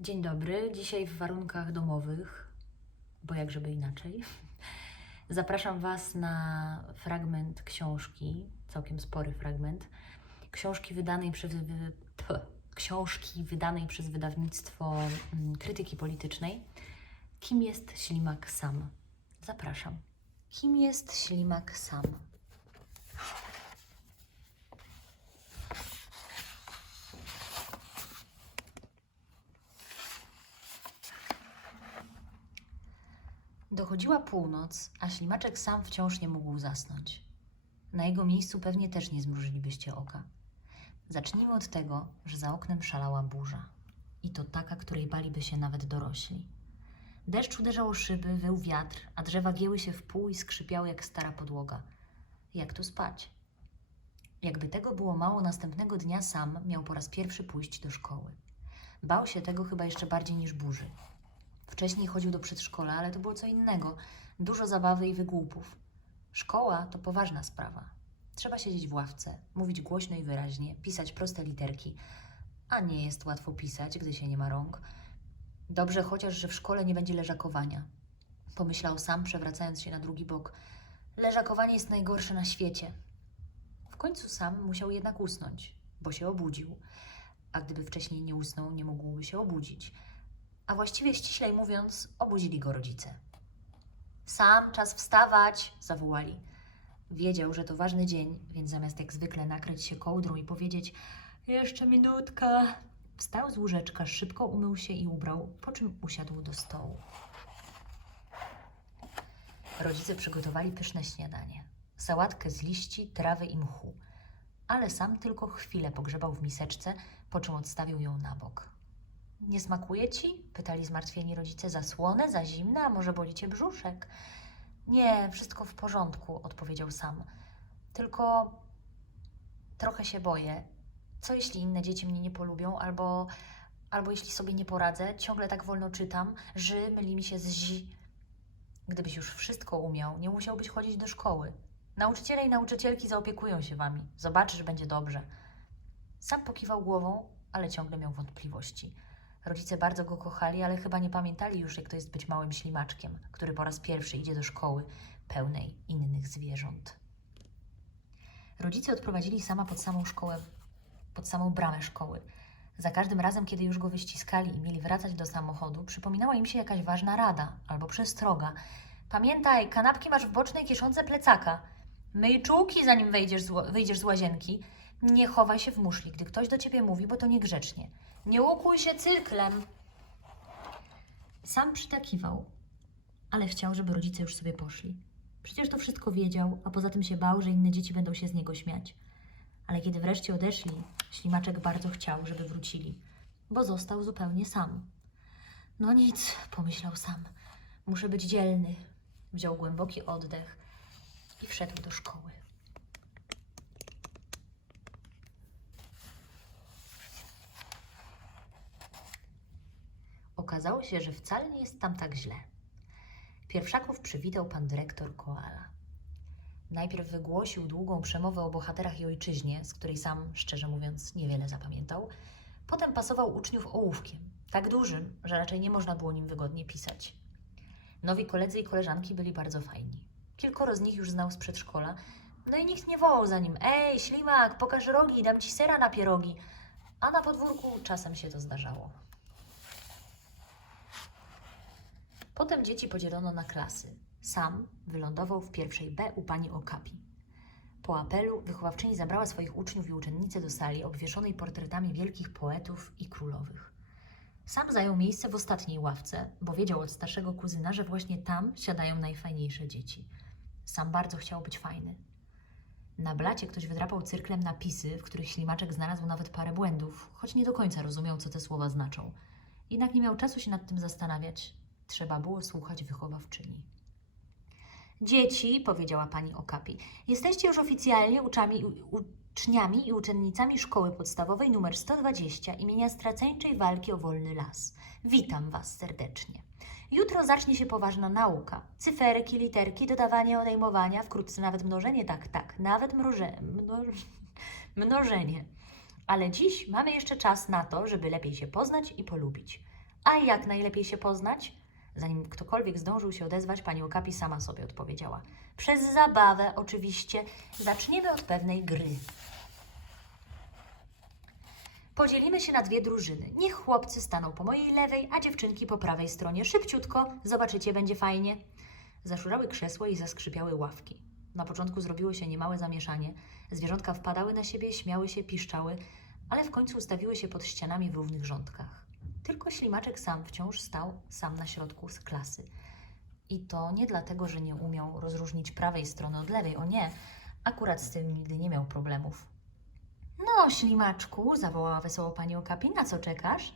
Dzień dobry. Dzisiaj w warunkach domowych, bo jak żeby inaczej, zapraszam Was na fragment książki, całkiem spory fragment, książki wydanej przez, książki wydanej przez wydawnictwo mm, krytyki politycznej. Kim jest ślimak sam? Zapraszam. Kim jest ślimak sam? Dochodziła północ, a ślimaczek sam wciąż nie mógł zasnąć. Na jego miejscu pewnie też nie zmrużylibyście oka. Zacznijmy od tego, że za oknem szalała burza. I to taka, której baliby się nawet dorośli. Deszcz uderzał o szyby, wył wiatr, a drzewa gięły się w pół i skrzypiały jak stara podłoga. Jak tu spać? Jakby tego było mało, następnego dnia sam miał po raz pierwszy pójść do szkoły. Bał się tego chyba jeszcze bardziej niż burzy. Wcześniej chodził do przedszkola, ale to było co innego. Dużo zabawy i wygłupów. Szkoła to poważna sprawa. Trzeba siedzieć w ławce, mówić głośno i wyraźnie, pisać proste literki. A nie jest łatwo pisać, gdy się nie ma rąk. Dobrze chociaż, że w szkole nie będzie leżakowania. Pomyślał sam, przewracając się na drugi bok. Leżakowanie jest najgorsze na świecie. W końcu sam musiał jednak usnąć, bo się obudził. A gdyby wcześniej nie usnął, nie mógłby się obudzić a właściwie ściślej mówiąc, obudzili go rodzice. Sam, czas wstawać, zawołali. Wiedział, że to ważny dzień, więc zamiast jak zwykle nakryć się kołdrą i powiedzieć jeszcze minutka, wstał z łóżeczka, szybko umył się i ubrał, po czym usiadł do stołu. Rodzice przygotowali pyszne śniadanie. Sałatkę z liści, trawy i mchu. Ale sam tylko chwilę pogrzebał w miseczce, po czym odstawił ją na bok. Nie smakuje ci? Pytali zmartwieni rodzice. Za słone, za zimne, a może boli cię brzuszek? Nie, wszystko w porządku, odpowiedział sam. Tylko trochę się boję. Co jeśli inne dzieci mnie nie polubią, albo, albo jeśli sobie nie poradzę? Ciągle tak wolno czytam, ży myli mi się z zi. Gdybyś już wszystko umiał, nie musiałbyś chodzić do szkoły. Nauczyciele i nauczycielki zaopiekują się wami. Zobaczysz, będzie dobrze. Sam pokiwał głową, ale ciągle miał wątpliwości. Rodzice bardzo go kochali, ale chyba nie pamiętali już, jak to jest być małym ślimaczkiem, który po raz pierwszy idzie do szkoły pełnej innych zwierząt. Rodzice odprowadzili sama pod samą szkołę, pod samą bramę szkoły. Za każdym razem, kiedy już go wyściskali i mieli wracać do samochodu, przypominała im się jakaś ważna rada albo przestroga. Pamiętaj, kanapki masz w bocznej kieszonce plecaka. Myj czułki, zanim wejdziesz z, wyjdziesz z łazienki. Nie chowaj się w muszli, gdy ktoś do ciebie mówi, bo to niegrzecznie. Nie łukuj się cyklem. Sam przytakiwał, ale chciał, żeby rodzice już sobie poszli. Przecież to wszystko wiedział, a poza tym się bał, że inne dzieci będą się z niego śmiać. Ale kiedy wreszcie odeszli, ślimaczek bardzo chciał, żeby wrócili, bo został zupełnie sam. No nic, pomyślał sam. Muszę być dzielny. Wziął głęboki oddech i wszedł do szkoły. Okazało się, że wcale nie jest tam tak źle. Pierwszaków przywitał pan dyrektor Koala. Najpierw wygłosił długą przemowę o bohaterach i ojczyźnie, z której sam, szczerze mówiąc, niewiele zapamiętał. Potem pasował uczniów ołówkiem, tak dużym, że raczej nie można było nim wygodnie pisać. Nowi koledzy i koleżanki byli bardzo fajni. Kilkoro z nich już znał z przedszkola, no i nikt nie wołał za nim: Ej, ślimak, pokaż rogi, dam ci sera na pierogi. A na podwórku czasem się to zdarzało. Potem dzieci podzielono na klasy. Sam wylądował w pierwszej B u pani Okapi. Po apelu wychowawczyni zabrała swoich uczniów i uczennice do sali obwieszonej portretami wielkich poetów i królowych. Sam zajął miejsce w ostatniej ławce, bo wiedział od starszego kuzyna, że właśnie tam siadają najfajniejsze dzieci. Sam bardzo chciał być fajny. Na blacie ktoś wydrapał cyrklem napisy, w których ślimaczek znalazł nawet parę błędów, choć nie do końca rozumiał, co te słowa znaczą. Jednak nie miał czasu się nad tym zastanawiać. Trzeba było słuchać wychowawczyni. Dzieci, powiedziała pani Okapi, jesteście już oficjalnie uczami, uczniami i uczennicami szkoły podstawowej nr 120 imienia Straceńczej Walki o Wolny Las. Witam Was serdecznie. Jutro zacznie się poważna nauka. Cyferki, literki, dodawanie, odejmowania, wkrótce nawet mnożenie, tak, tak, nawet mroże, mnoż, mnożenie. Ale dziś mamy jeszcze czas na to, żeby lepiej się poznać i polubić. A jak najlepiej się poznać? Zanim ktokolwiek zdążył się odezwać, pani Okapi sama sobie odpowiedziała. Przez zabawę, oczywiście. Zaczniemy od pewnej gry. Podzielimy się na dwie drużyny. Niech chłopcy staną po mojej lewej, a dziewczynki po prawej stronie. Szybciutko, zobaczycie, będzie fajnie. Zaszurały krzesła i zaskrzypiały ławki. Na początku zrobiło się niemałe zamieszanie. Zwierzątka wpadały na siebie, śmiały się, piszczały, ale w końcu ustawiły się pod ścianami w równych rządkach. Tylko ślimaczek sam wciąż stał sam na środku z klasy. I to nie dlatego, że nie umiał rozróżnić prawej strony od lewej, o nie, akurat z tym nigdy nie miał problemów. No, ślimaczku, zawołała wesoło pani Okapi, na co czekasz?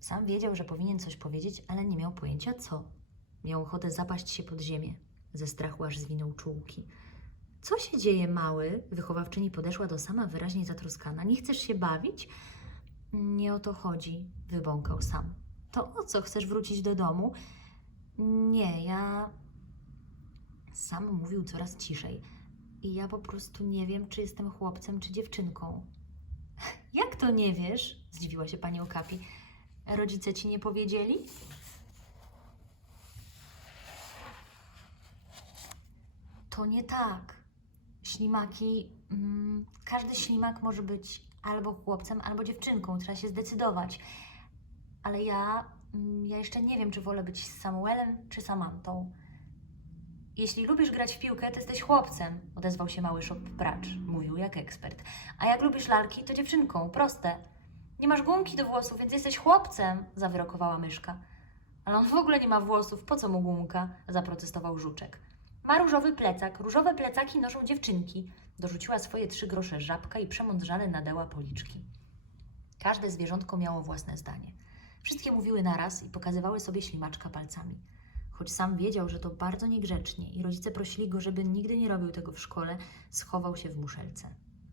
Sam wiedział, że powinien coś powiedzieć, ale nie miał pojęcia co. Miał ochotę zapaść się pod ziemię. Ze strachu aż zwinął czułki. Co się dzieje, mały? Wychowawczyni podeszła do sama wyraźnie zatroskana. Nie chcesz się bawić? Nie o to chodzi, wybąkał sam. To o co, chcesz wrócić do domu? Nie, ja... Sam mówił coraz ciszej. I ja po prostu nie wiem, czy jestem chłopcem, czy dziewczynką. Jak to nie wiesz? Zdziwiła się pani Okapi. Rodzice ci nie powiedzieli? To nie tak. Ślimaki, mm, każdy ślimak może być albo chłopcem, albo dziewczynką. Trzeba się zdecydować. Ale ja, mm, ja jeszcze nie wiem, czy wolę być z Samuelem, czy Samantą. Jeśli lubisz grać w piłkę, to jesteś chłopcem, odezwał się mały szop pracz, mówił jak ekspert. A jak lubisz lalki, to dziewczynką, proste. Nie masz gumki do włosów, więc jesteś chłopcem, zawyrokowała myszka. Ale on w ogóle nie ma włosów, po co mu gumka? zaprotestował żuczek. Ma różowy plecak, różowe plecaki noszą dziewczynki, dorzuciła swoje trzy grosze żabka i przemądrzale nadęła policzki. Każde zwierzątko miało własne zdanie. Wszystkie mówiły naraz i pokazywały sobie ślimaczka palcami. Choć sam wiedział, że to bardzo niegrzecznie i rodzice prosili go, żeby nigdy nie robił tego w szkole, schował się w muszelce.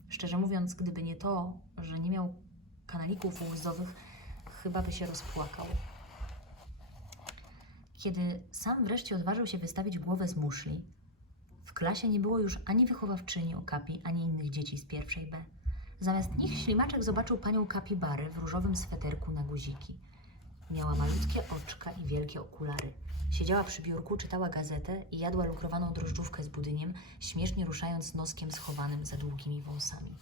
Szczerze mówiąc, gdyby nie to, że nie miał kanalików łzowych, chyba by się rozpłakał. Kiedy sam wreszcie odważył się wystawić głowę z muszli, w klasie nie było już ani wychowawczyni Okapi, ani innych dzieci z pierwszej B. Zamiast nich ślimaczek zobaczył panią Kapibary w różowym sweterku na guziki. Miała malutkie oczka i wielkie okulary. Siedziała przy biurku, czytała gazetę i jadła lukrowaną drożdżówkę z budyniem, śmiesznie ruszając noskiem schowanym za długimi wąsami.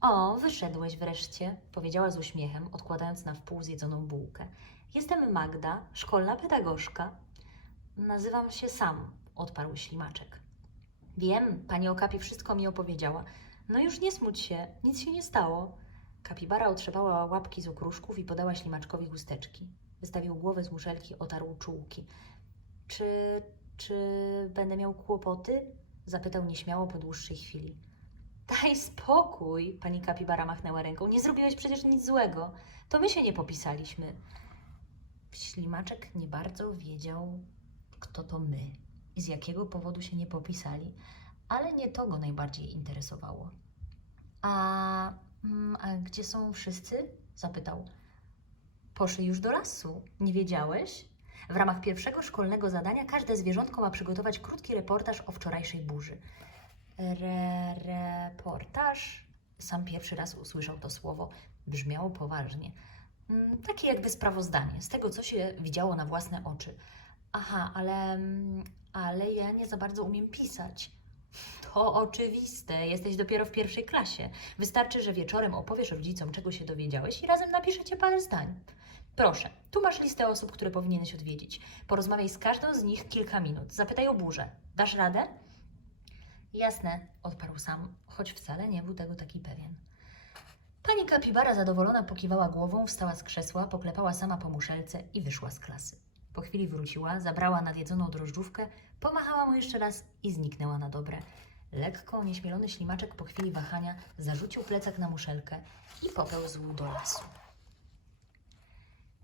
O, wyszedłeś wreszcie, powiedziała z uśmiechem, odkładając na wpół zjedzoną bułkę. Jestem Magda, szkolna pedagogzka. Nazywam się Sam, odparł ślimaczek. Wiem, pani Okapi wszystko mi opowiedziała. No już nie smuć się, nic się nie stało. Kapibara otrzepała łapki z okruszków i podała ślimaczkowi chusteczki. Wystawił głowę z muszelki, otarł czułki. Czy, czy będę miał kłopoty? Zapytał nieśmiało po dłuższej chwili. Daj spokój, pani Kapibara machnęła ręką. Nie zrobiłeś przecież nic złego. To my się nie popisaliśmy. Ślimaczek nie bardzo wiedział, kto to my z jakiego powodu się nie popisali, ale nie to go najbardziej interesowało. A, mm, a gdzie są wszyscy? zapytał. Poszli już do lasu. Nie wiedziałeś? W ramach pierwszego szkolnego zadania każde zwierzątko ma przygotować krótki reportaż o wczorajszej burzy. Re, reportaż? Sam pierwszy raz usłyszał to słowo. Brzmiało poważnie. Mm, Takie jakby sprawozdanie z tego, co się widziało na własne oczy. Aha, ale, mm, ale ja nie za bardzo umiem pisać. To oczywiste, jesteś dopiero w pierwszej klasie. Wystarczy, że wieczorem opowiesz rodzicom, czego się dowiedziałeś i razem napiszecie parę zdań. Proszę, tu masz listę osób, które powinieneś odwiedzić. Porozmawiaj z każdą z nich kilka minut. Zapytaj o burzę. Dasz radę? Jasne, odparł sam, choć wcale nie był tego taki pewien. Pani Kapibara zadowolona pokiwała głową, wstała z krzesła, poklepała sama po muszelce i wyszła z klasy. Po chwili wróciła, zabrała nadjedzoną drożdżówkę, pomachała mu jeszcze raz i zniknęła na dobre. Lekko onieśmielony ślimaczek po chwili wahania zarzucił plecak na muszelkę i popełzł do lasu.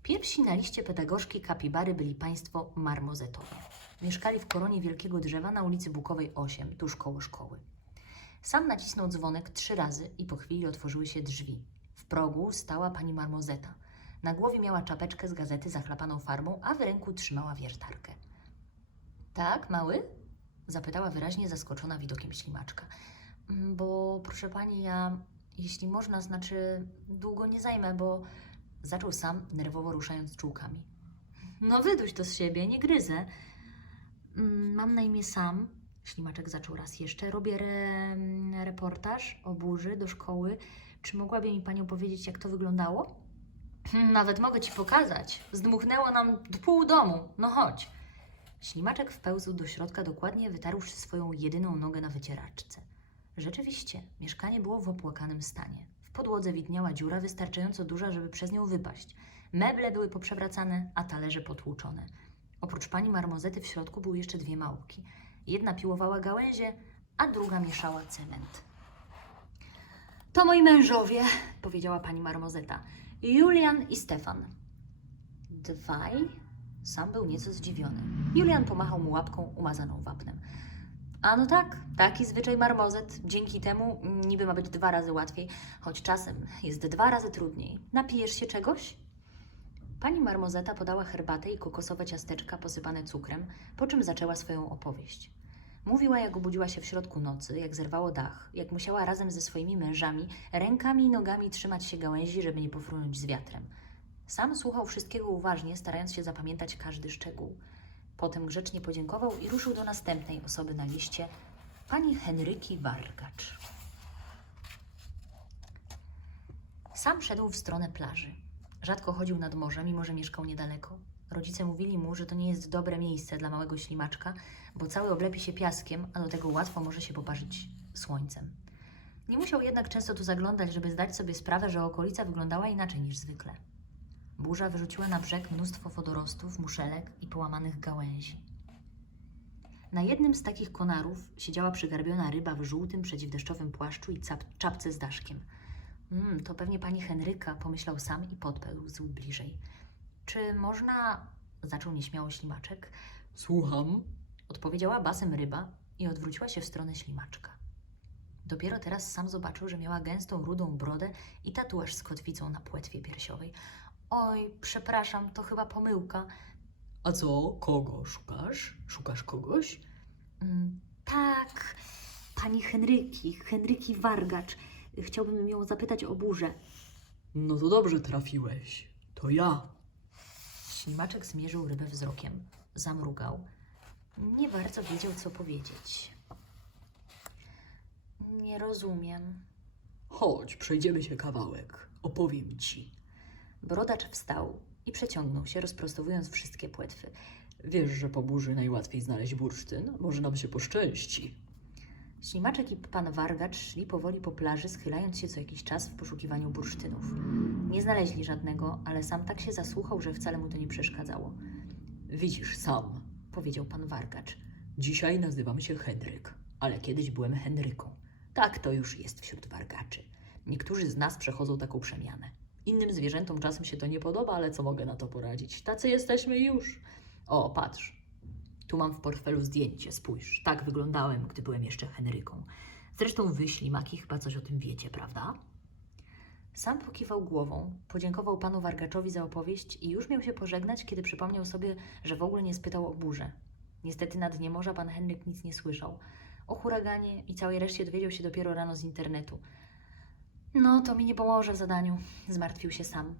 Pierwsi na liście pedagogzki kapibary byli państwo marmozetowie. Mieszkali w koronie wielkiego drzewa na ulicy Bukowej 8, tuż koło szkoły. Sam nacisnął dzwonek trzy razy i po chwili otworzyły się drzwi. W progu stała pani marmozeta. Na głowie miała czapeczkę z gazety zachlapaną farbą, a w ręku trzymała wiertarkę. Tak, mały? Zapytała wyraźnie zaskoczona widokiem ślimaczka. "Mm, Bo proszę pani, ja, jeśli można, znaczy długo nie zajmę, bo Zaczął sam, nerwowo ruszając czułkami. No wyduś to z siebie, nie gryzę. Mm, Mam na imię Sam. Ślimaczek zaczął raz jeszcze. Robię re, reportaż o burzy do szkoły. Czy mogłaby mi Panią powiedzieć, jak to wyglądało? Hmm, Nawet mogę Ci pokazać. Zdmuchnęło nam pół domu. No chodź. Ślimaczek wpełzł do środka dokładnie, wytarłszy swoją jedyną nogę na wycieraczce. Rzeczywiście, mieszkanie było w opłakanym stanie. W podłodze widniała dziura wystarczająco duża, żeby przez nią wypaść. Meble były poprzewracane, a talerze potłuczone. Oprócz pani marmozety w środku były jeszcze dwie małpki. Jedna piłowała gałęzie, a druga mieszała cement. To moi mężowie, powiedziała pani marmozeta. Julian i Stefan. Dwaj? Sam był nieco zdziwiony. Julian pomachał mu łapką umazaną wapnem. A no tak, taki zwyczaj marmozet. Dzięki temu niby ma być dwa razy łatwiej, choć czasem jest dwa razy trudniej. Napijesz się czegoś? Pani marmozeta podała herbatę i kokosowe ciasteczka posypane cukrem, po czym zaczęła swoją opowieść. Mówiła, jak obudziła się w środku nocy, jak zerwało dach, jak musiała razem ze swoimi mężami rękami i nogami trzymać się gałęzi, żeby nie pofrunąć z wiatrem. Sam słuchał wszystkiego uważnie, starając się zapamiętać każdy szczegół. Potem grzecznie podziękował i ruszył do następnej osoby na liście, pani Henryki Wargacz. Sam szedł w stronę plaży. Rzadko chodził nad morze, mimo że mieszkał niedaleko. Rodzice mówili mu, że to nie jest dobre miejsce dla małego ślimaczka, bo cały oblepi się piaskiem, a do tego łatwo może się poparzyć słońcem. Nie musiał jednak często tu zaglądać, żeby zdać sobie sprawę, że okolica wyglądała inaczej niż zwykle. Burza wyrzuciła na brzeg mnóstwo wodorostów, muszelek i połamanych gałęzi. Na jednym z takich konarów siedziała przygarbiona ryba w żółtym, przeciwdeszczowym płaszczu i czapce z daszkiem. Mm, to pewnie pani Henryka, pomyślał sam i podpełzł bliżej. Czy można... Zaczął nieśmiało ślimaczek. Słucham. Odpowiedziała basem ryba i odwróciła się w stronę ślimaczka. Dopiero teraz sam zobaczył, że miała gęstą, rudą brodę i tatuaż z kotwicą na płetwie piersiowej. Oj, przepraszam, to chyba pomyłka. A co? Kogo szukasz? Szukasz kogoś? Mm, tak, pani Henryki, Henryki Wargacz. Chciałbym ją zapytać o burzę. No to dobrze trafiłeś. To ja. Ślimaczek zmierzył rybę wzrokiem. Zamrugał. Nie bardzo wiedział, co powiedzieć. Nie rozumiem. Chodź, przejdziemy się kawałek. Opowiem ci. Brodacz wstał i przeciągnął się, rozprostowując wszystkie płetwy. Wiesz, że po burzy najłatwiej znaleźć bursztyn? Może nam się poszczęści. Ślimaczek i pan Wargacz szli powoli po plaży, schylając się co jakiś czas w poszukiwaniu bursztynów. Nie znaleźli żadnego, ale sam tak się zasłuchał, że wcale mu to nie przeszkadzało. Widzisz sam. Powiedział pan Wargacz. Dzisiaj nazywam się Henryk, ale kiedyś byłem Henryką. Tak to już jest wśród wargaczy. Niektórzy z nas przechodzą taką przemianę. Innym zwierzętom czasem się to nie podoba, ale co mogę na to poradzić? Tacy jesteśmy już. O, patrz. Tu mam w portfelu zdjęcie, spójrz. Tak wyglądałem, gdy byłem jeszcze Henryką. Zresztą wy, ślimaki, chyba coś o tym wiecie, prawda? Sam pokiwał głową, podziękował panu Wargaczowi za opowieść i już miał się pożegnać, kiedy przypomniał sobie, że w ogóle nie spytał o burzę. Niestety na dnie morza pan Henryk nic nie słyszał. O huraganie i całej reszcie dowiedział się dopiero rano z internetu. No, to mi nie pomoże w zadaniu, zmartwił się sam.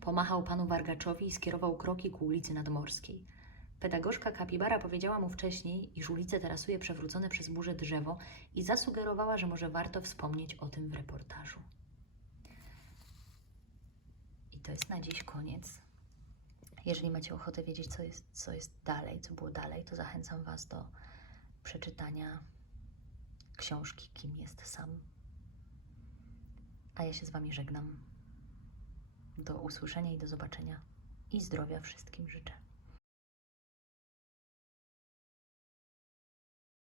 Pomachał panu Wargaczowi i skierował kroki ku ulicy Nadmorskiej. Pedagogzka Kapibara powiedziała mu wcześniej, iż ulicę tarasuje przewrócone przez burzę drzewo i zasugerowała, że może warto wspomnieć o tym w reportażu. I to jest na dziś koniec. Jeżeli macie ochotę wiedzieć, co jest, co jest dalej, co było dalej, to zachęcam Was do przeczytania książki Kim jest sam. A ja się z Wami żegnam. Do usłyszenia i do zobaczenia. I zdrowia wszystkim życzę.